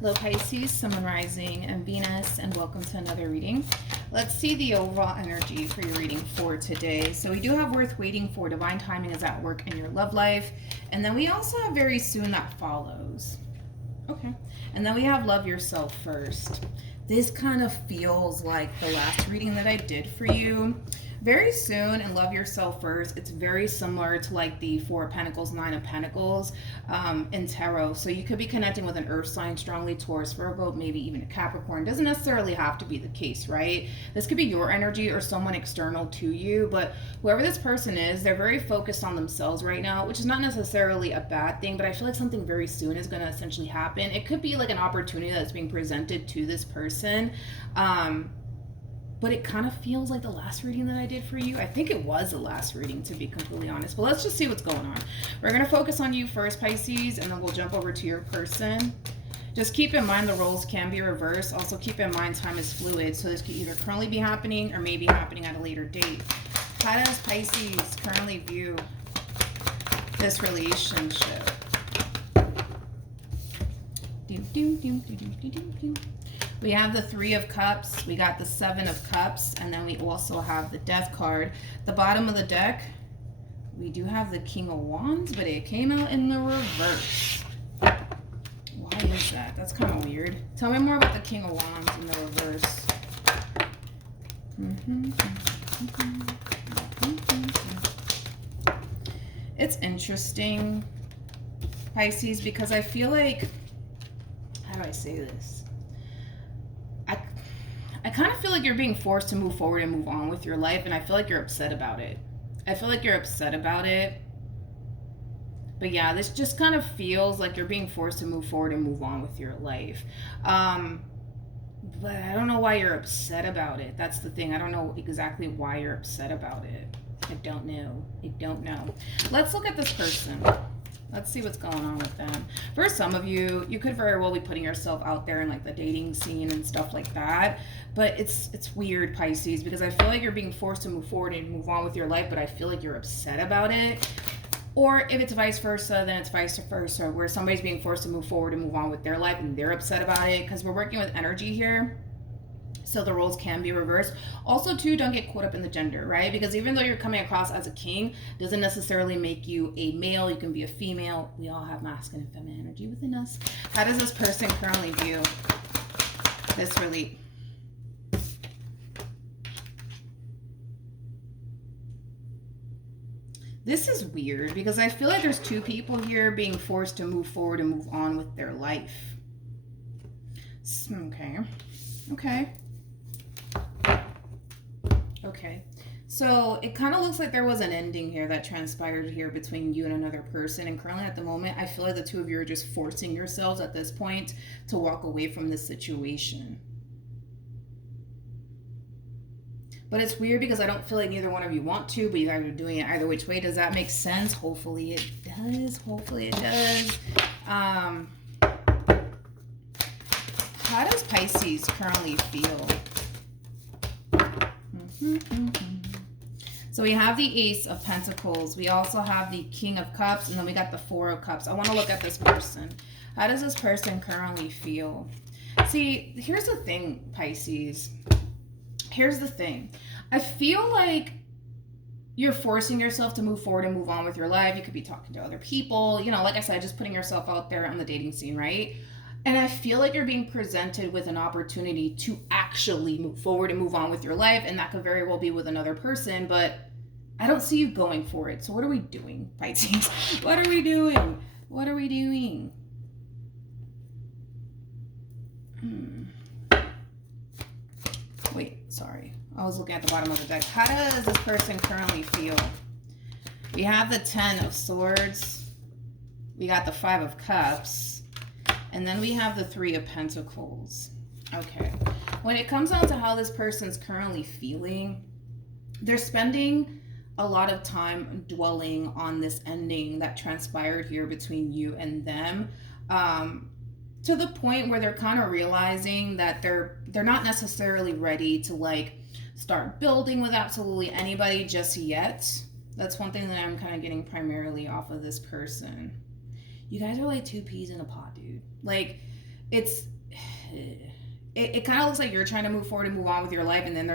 Hello Pisces, Sun, Moon, Rising, and Venus, and welcome to another reading. Let's see the overall energy for your reading for today. So we do have worth waiting for. Divine timing is at work in your love life. And then we also have very soon that follows. Okay. And then we have love yourself first. This kind of feels like the last reading that I did for you. Very soon and love yourself first. It's very similar to like the Four of Pentacles, Nine of Pentacles in tarot. So you could be connecting with an earth sign strongly, Taurus, Virgo, maybe even a Capricorn. Doesn't necessarily have to be the case, right? This could be your energy or someone external to you, but whoever this person is, they're very focused on themselves right now, which is not necessarily a bad thing, but I feel like something very soon is going to essentially happen. It could be like an opportunity that's being presented to this person. But it kind of feels like the last reading that I did for you. I think it was the last reading, to be completely honest. But let's just see what's going on. We're going to focus on you first, Pisces, and then we'll jump over to your person. Just keep in mind the roles can be reversed. Also keep in mind time is fluid. So this could either currently be happening or maybe happening at a later date. How does Pisces currently view this relationship? We have the Three of Cups, we got the Seven of Cups, and then we also have the Death card. The bottom of the deck, we do have the King of Wands, but it came out in the reverse. Why is that? That's kind of weird. Tell me more about the King of Wands in the reverse. It's interesting, Pisces, because I feel like, how do I say this? I kind of feel like you're being forced to move forward and move on with your life, and I feel like you're upset about it. But yeah, this just kind of feels like you're being forced to move forward and move on with your life. But I don't know why you're upset about it. That's the thing. I don't know exactly why you're upset about it. I don't know. Let's look at this person. Let's see what's going on with them. For some of you, you could very well be putting yourself out there in like the dating scene and stuff like that. But it's weird, Pisces, because I feel like you're being forced to move forward and move on with your life, but I feel like you're upset about it. Or if it's vice versa, then it's vice versa, where somebody's being forced to move forward and move on with their life and they're upset about it, because we're working with energy here. So the roles can be reversed. Also, too, don't get caught up in the gender, right? Because even though you're coming across as a king, doesn't necessarily make you a male. You can be a female. We all have masculine and feminine energy within us. How does this person currently view this relate? This is weird because I feel like there's two people here being forced to move forward and move on with their life. Okay, so it kind of looks like there was an ending here that transpired here between you and another person, and currently at the moment I feel like the two of you are just forcing yourselves at this point to walk away from this situation. But it's weird because I don't feel like neither one of you want to, but you guys are doing it either which way. Does that make sense? Hopefully it does. How does Pisces currently feel? So we have the Ace of Pentacles. We also have the King of Cups, and then we got the Four of Cups. I want to look at this person. How does this person currently feel? See, here's the thing, Pisces. Here's the thing. I feel like you're forcing yourself to move forward and move on with your life. You could be talking to other people. You know, like I said, just putting yourself out there on the dating scene, right? And I feel like you're being presented with an opportunity to actually move forward and move on with your life. And that could very well be with another person, but I don't see you going for it. So what are we doing, Pisces? What are we doing? Wait, sorry. I was looking at the bottom of the deck. How does this person currently feel? We have the Ten of Swords. We got the Five of Cups. And then we have the Three of Pentacles. Okay. When it comes down to how this person's currently feeling, they're spending a lot of time dwelling on this ending that transpired here between you and them. To the point where they're kind of realizing that they're not necessarily ready to like start building with absolutely anybody just yet. That's one thing that I'm kind of getting primarily off of this person. You guys are like two peas in a pod, dude. Like, it's it kind of looks like you're trying to move forward and move on with your life, and then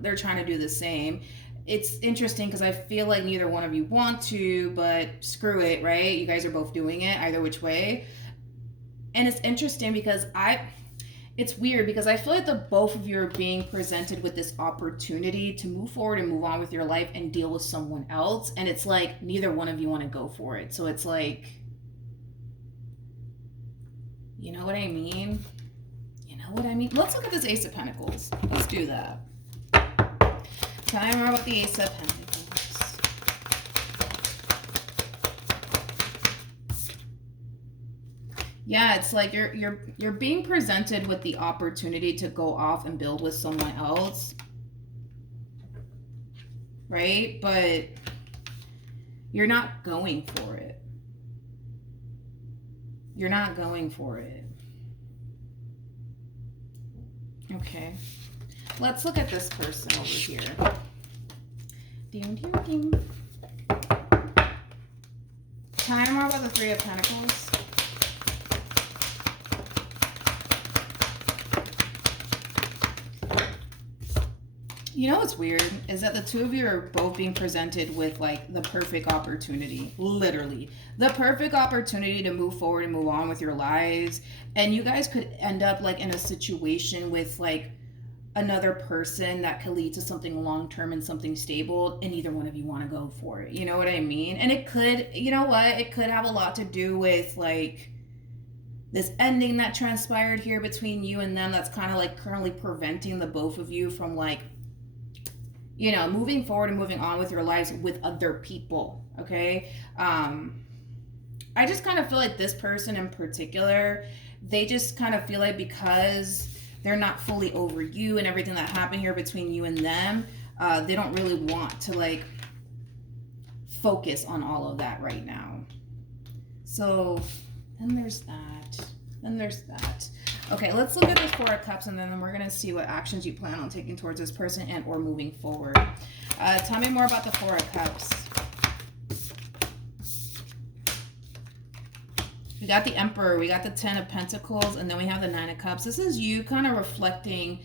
they're trying to do the same. It's interesting because I feel like neither one of you want to, but screw it, right? You guys are both doing it either which way. And it's interesting because it's weird because I feel like the both of you are being presented with this opportunity to move forward and move on with your life and deal with someone else, and it's like neither one of you want to go for it. So it's like, you know what I mean? Let's look at this Ace of Pentacles. Let's do that. Tell me more about the Ace of Pentacles. Yeah, it's like you're being presented with the opportunity to go off and build with someone else, right? But you're not going for it. You're not going for it. Okay. Let's look at this person over here. Ding, ding, ding. Tell me more about the Three of Pentacles. You know what's weird is that the two of you are both being presented with like the perfect opportunity, literally the perfect opportunity to move forward and move on with your lives. And you guys could end up like in a situation with like another person that could lead to something long-term and something stable, and neither one of you want to go for it. You know what I mean? And it could, you know what? It could have a lot to do with like this ending that transpired here between you and them that's kind of like currently preventing the both of you from like, you know, moving forward and moving on with your lives with other people, okay? I just kind of feel like this person in particular, they just kind of feel like because they're not fully over you and everything that happened here between you and them, they don't really want to like focus on all of that right now. So then there's that. Then there's that. Okay, let's look at this Four of Cups, and then we're going to see what actions you plan on taking towards this person and or moving forward. Tell me more about the Four of Cups. We got the Emperor, we got the Ten of Pentacles, and then we have the Nine of Cups. This is you kind of reflecting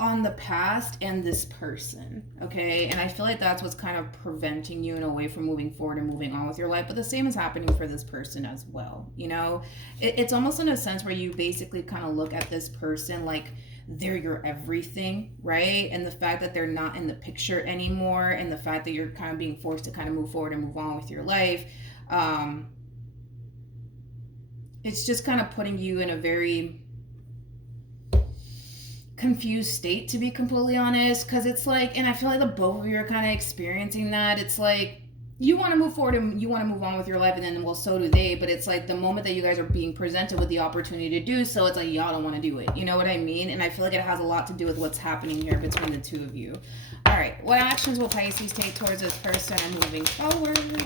on the past and this person, okay? And I feel like that's what's kind of preventing you in a way from moving forward and moving on with your life. But the same is happening for this person as well, you know? It's almost in a sense where you basically kind of look at this person like they're your everything, right? And the fact that they're not in the picture anymore, and the fact that you're kind of being forced to kind of move forward and move on with your life, it's just kind of putting you in a very confused state, to be completely honest, because it's like, and I feel like the both of you are kind of experiencing that. It's like you want to move forward and you want to move on with your life, and then, well, so do they, but it's like the moment that you guys are being presented with the opportunity to do so, it's like y'all don't want to do it. You know what I mean? And I feel like it has a lot to do with what's happening here between the two of you. All right, what actions will Pisces take towards this person and moving forward?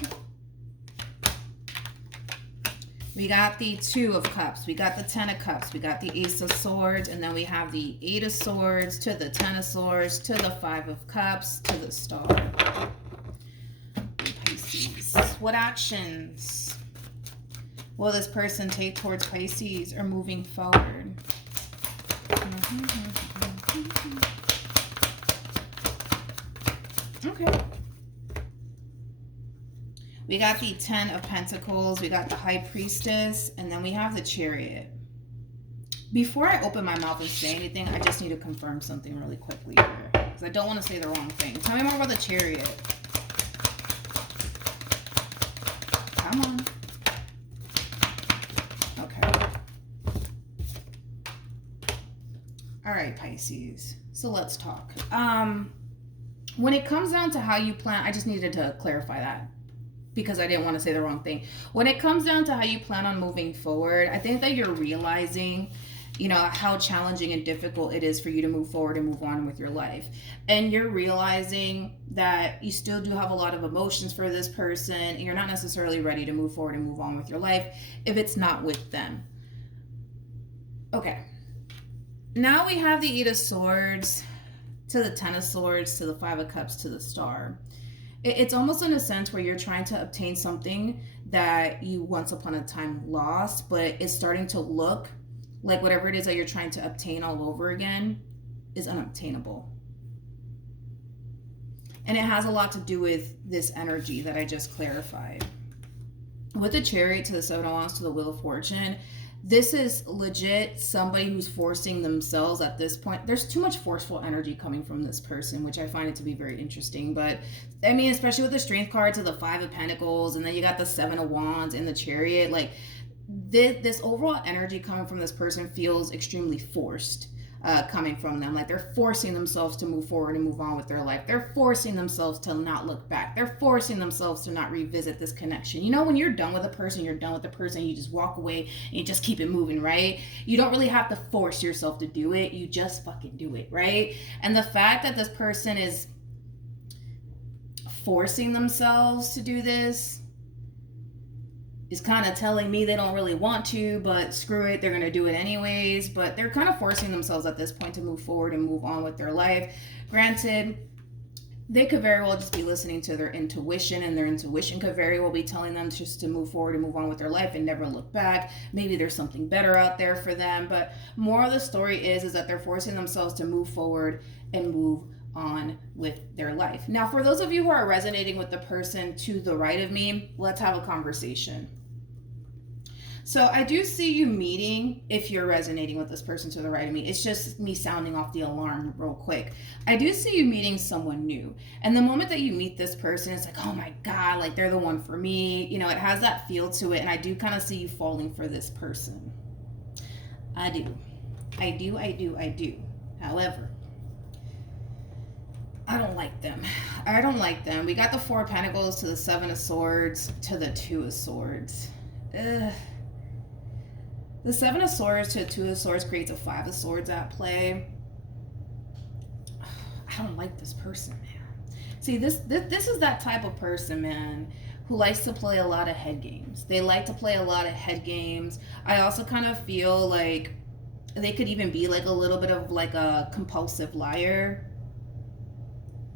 We got the Two of Cups, we got the Ten of Cups, we got the Ace of Swords, and then we have the Eight of Swords to the Ten of Swords to the Five of Cups to the Star. Pisces. What actions will this person take towards Pisces or moving forward? Okay. We got the Ten of Pentacles, we got the High Priestess, and then we have the Chariot. Before I open my mouth and say anything, I just need to confirm something really quickly here, because I don't want to say the wrong thing. Tell me more about the Chariot. Come on. Okay. All right, Pisces. So let's talk. When it comes down to how you plan, I just needed to clarify that, because I didn't want to say the wrong thing. When it comes down to how you plan on moving forward, I think that you're realizing, you know, how challenging and difficult it is for you to move forward and move on with your life. And you're realizing that you still do have a lot of emotions for this person, and you're not necessarily ready to move forward and move on with your life if it's not with them. Okay. Now we have the Eight of Swords to the Ten of Swords to the Five of Cups to the Star. It's almost in a sense where you're trying to obtain something that you once upon a time lost, but it's starting to look like whatever it is that you're trying to obtain all over again is unobtainable. And it has a lot to do with this energy that I just clarified. With the Chariot to the Seven of Wands to the Wheel of Fortune, this is legit somebody who's forcing themselves at this point. There's too much forceful energy coming from this person, which I find it to be very interesting. But I mean, especially with the Strength card to the Five of Pentacles, and then you got the Seven of Wands and the Chariot, like this overall energy coming from this person feels extremely forced. Coming from them, like they're forcing themselves to move forward and move on with their life. They're forcing themselves to not look back. They're forcing themselves to not revisit this connection. You know, when you're done with a person, you're done with the person, you just walk away and you just keep it moving, right? You don't really have to force yourself to do it. You just fucking do it, right? And the fact that this person is forcing themselves to do this is kind of telling me they don't really want to, but screw it, they're going to do it anyways. But they're kind of forcing themselves at this point to move forward and move on with their life. Granted, they could very well just be listening to their intuition, and their intuition could very well be telling them just to move forward and move on with their life and never look back. Maybe there's something better out there for them. But more of the story is that they're forcing themselves to move forward and move on with their life. Now, for those of you who are resonating with the person to the right of me, let's have a conversation. So I do see you meeting, if you're resonating with this person to the right of me, it's just me sounding off the alarm real quick. I do see you meeting someone new. And the moment that you meet this person, it's like, oh my God, like they're the one for me. You know, it has that feel to it. And I do kind of see you falling for this person. I do. However, I don't like them. We got the Four of Pentacles to the Seven of Swords to the Two of Swords. Ugh. The Seven of Swords to the Two of Swords creates a Five of Swords at play. I don't like this person, man. See, this is that type of person, man, who likes to play a lot of head games. They like to play a lot of head games. I also kind of feel like they could even be like a little bit of like a compulsive liar.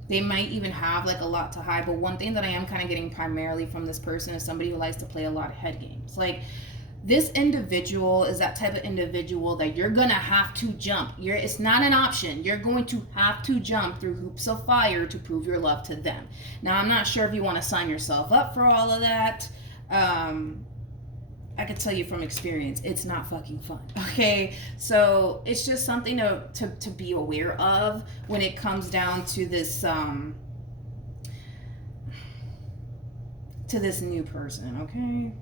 They might even have like a lot to hide. But one thing that I am kind of getting primarily from this person is somebody who likes to play a lot of head games. Like, this individual is that type of individual that you're gonna have to jump. It's not an option. You're going to have to jump through hoops of fire to prove your love to them. Now, I'm not sure if you want to sign yourself up for all of that. I could tell you from experience, it's not fucking fun. Okay, so it's just something to be aware of when it comes down to this new person. Okay.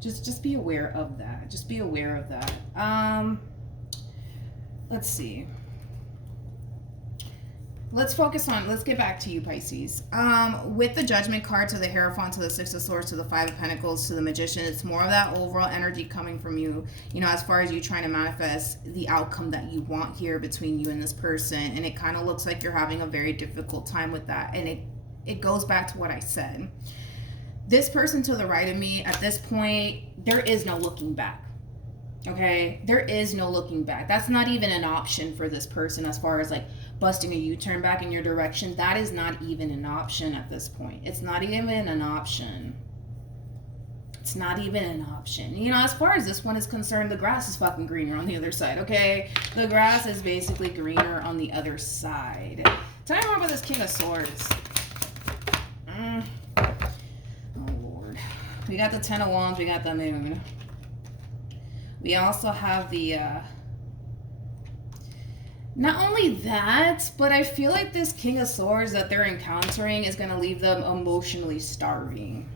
Just be aware of that. Just be aware of that. Let's see. Let's get back to you, Pisces. With the Judgment card to the Hierophant to the Six of Swords to the Five of Pentacles to the Magician, it's more of that overall energy coming from you, you know, as far as you trying to manifest the outcome that you want here between you and this person. And it kind of looks like you're having a very difficult time with that. And it goes back to what I said. This person to the right of me, at this point, there is no looking back. Okay? There is no looking back. That's not even an option for this person as far as like busting a U-turn back in your direction. That is not even an option at this point. It's not even an option. It's not even an option. You know, as far as this one is concerned, the grass is fucking greener on the other side, okay? The grass is basically greener on the other side. Tell me more about this King of Swords. We got the Ten of Wands, we got the Moon. We also have the, not only that, but I feel like this King of Swords that they're encountering is going to leave them emotionally starving.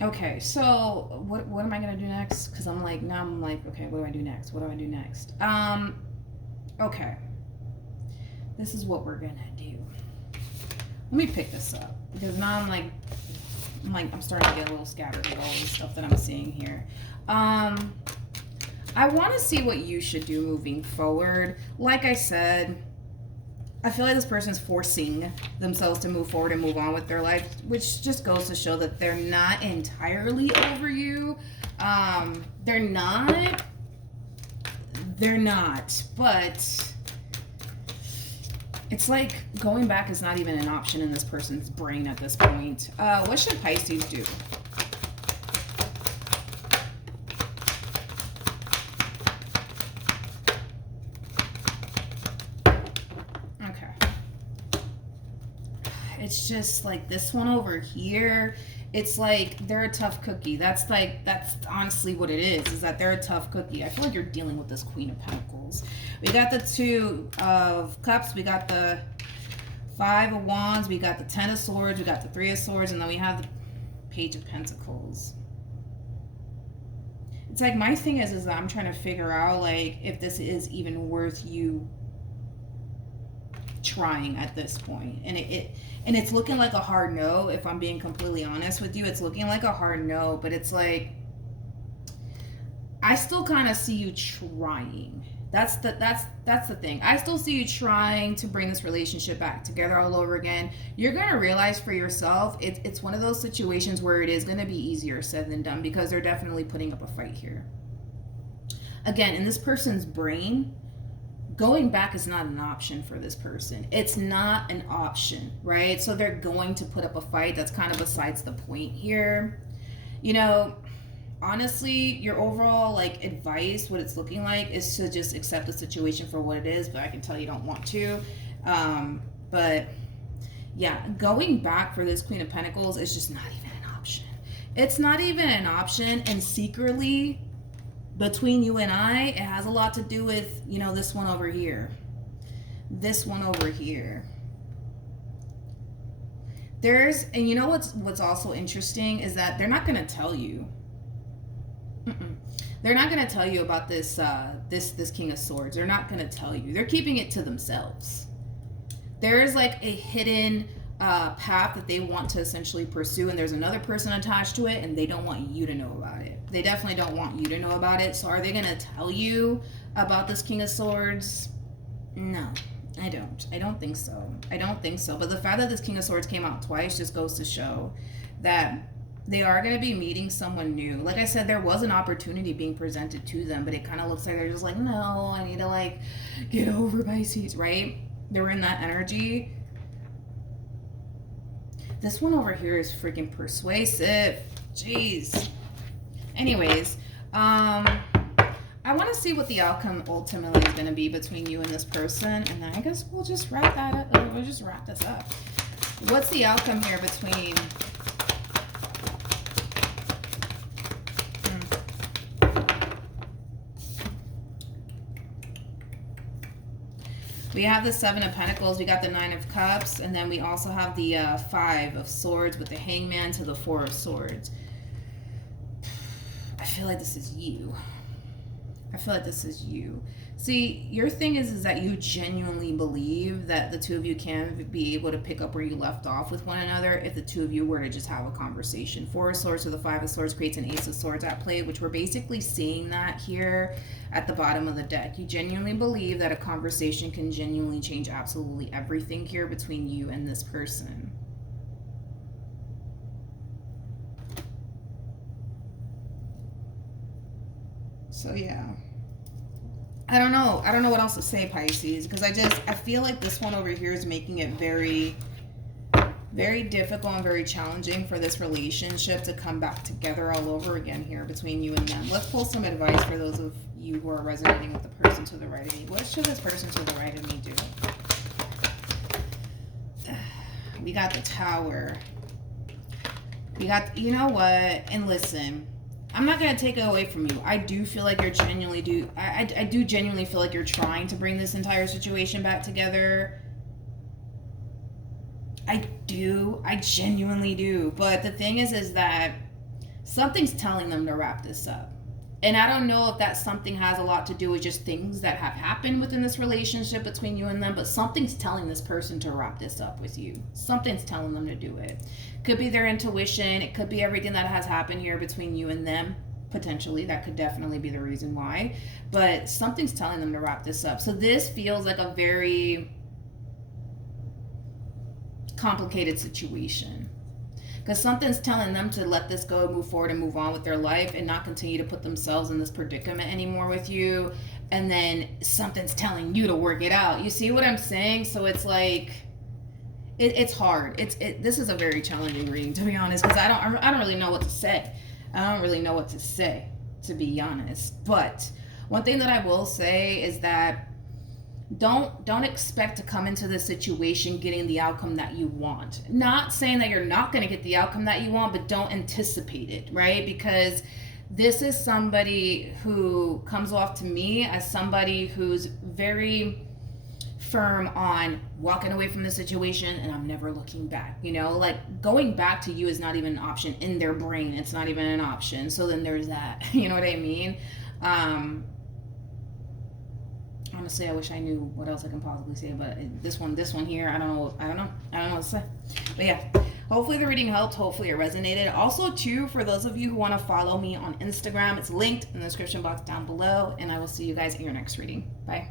Okay, so what am I going to do next? Because now I'm like, okay, what do I do next? Okay. This is what we're gonna do. Let me pick this up because now I'm starting to get a little scattered with all this stuff that I'm seeing here. I want to see what you should do moving forward. Like I said, I feel like this person's forcing themselves to move forward and move on with their life, which just goes to show that they're not entirely over you. They're not, but It's like going back is not even an option in this person's brain at this point. What should Pisces do? Okay. It's just like this one over here. It's like they're a tough cookie. That's honestly what it is that they're a tough cookie. I feel like you're dealing with this Queen of Pentacles. We got the Two of Cups. We got the Five of Wands. We got the Ten of Swords. We got the Three of Swords. And then we have the Page of Pentacles. It's like my thing is that I'm trying to figure out like if this is even worth you trying at this point. And it's looking like a hard no. If I'm being completely honest with you, it's looking like a hard no, but it's like I still kind of see you trying. That's the thing. I still see you trying to bring this relationship back together all over again. You're going to realize for yourself, it's one of those situations where it is going to be easier said than done because they're definitely putting up a fight here. Again, in this person's brain, going back is not an option for this person. It's not an option, right? So they're going to put up a fight. That's kind of besides the point here. You know, honestly, your overall like advice, what it's looking like is to just accept the situation for what it is, but I can tell you don't want to. But yeah, going back for this Queen of Pentacles is just not even an option. It's not even an option, and secretly between you and I, it has a lot to do with, you know, this one over here. This one over here. And you know what's also interesting is that they're not going to tell you. They're not going to tell you about this this King of Swords. They're not going to tell you. They're keeping it to themselves. There is like a hidden path that they want to essentially pursue, and there's another person attached to it, and they don't want you to know about it. They definitely don't want you to know about it. So are they going to tell you about this King of Swords? No, I don't. I don't think so. I don't think so. But the fact that this King of Swords came out twice just goes to show that they are going to be meeting someone new. Like I said, there was an opportunity being presented to them, but it kind of looks like they're just like, no, I need to like get over Pisces, right? They're in that energy. This one over here is freaking persuasive. Jeez. Anyways, I want to see what the outcome ultimately is going to be between you and this person, and then I guess we'll just wrap that up. We'll just wrap this up. What's the outcome here between? We have the Seven of Pentacles, we got the Nine of Cups, and then we also have the Five of Swords with the Hangman to the Four of Swords. I feel like this is you. I feel like this is you. See, your thing is that you genuinely believe that the two of you can be able to pick up where you left off with one another if the two of you were to just have a conversation. Four of Swords to the Five of Swords creates an Ace of Swords at play, which we're basically seeing that here at the bottom of the deck. You genuinely believe that a conversation can genuinely change absolutely everything here between you and this person. So yeah. I don't know what else to say, Pisces, because I feel like this one over here is making it very, very difficult and very challenging for this relationship to come back together all over again here between you and them. Let's pull some advice for those of you who are resonating with the person to the right of me. What should this person to the right of me do? We got the Tower. We got, you know what? And listen, I'm not going to take it away from you. I do feel like you're genuinely I do genuinely feel like you're trying to bring this entire situation back together. I genuinely do. But the thing is that something's telling them to wrap this up. And I don't know if that something has a lot to do with just things that have happened within this relationship between you and them, but something's telling this person to wrap this up with you. Something's telling them to do it. Could be their intuition. It could be everything that has happened here between you and them. Potentially, that could definitely be the reason why. But something's telling them to wrap this up. So this feels like a very complicated situation. Because something's telling them to let this go, move forward, and move on with their life and not continue to put themselves in this predicament anymore with you. and then something's telling you to work it out. You see what I'm saying? So it's like, it's hard. This is a very challenging reading, to be honest, because I don't really know what to say. I don't really know what to say, to be honest. But one thing that I will say is that don't expect to come into the situation getting the outcome that you want. Not saying that you're not going to get the outcome that you want, but don't anticipate it, right? Because this is somebody who comes off to me as somebody who's very firm on walking away from the situation and I'm never looking back. You know, like going back to you is not even an option in their brain. It's not even an option. So then there's that. You know what I mean? Honestly, I wish I knew what else I can possibly say, but this one here, I don't know what to say. But yeah, hopefully the reading helped. Hopefully it resonated. Also, too, for those of you who want to follow me on Instagram, it's linked in the description box down below, and I will see you guys in your next reading. Bye.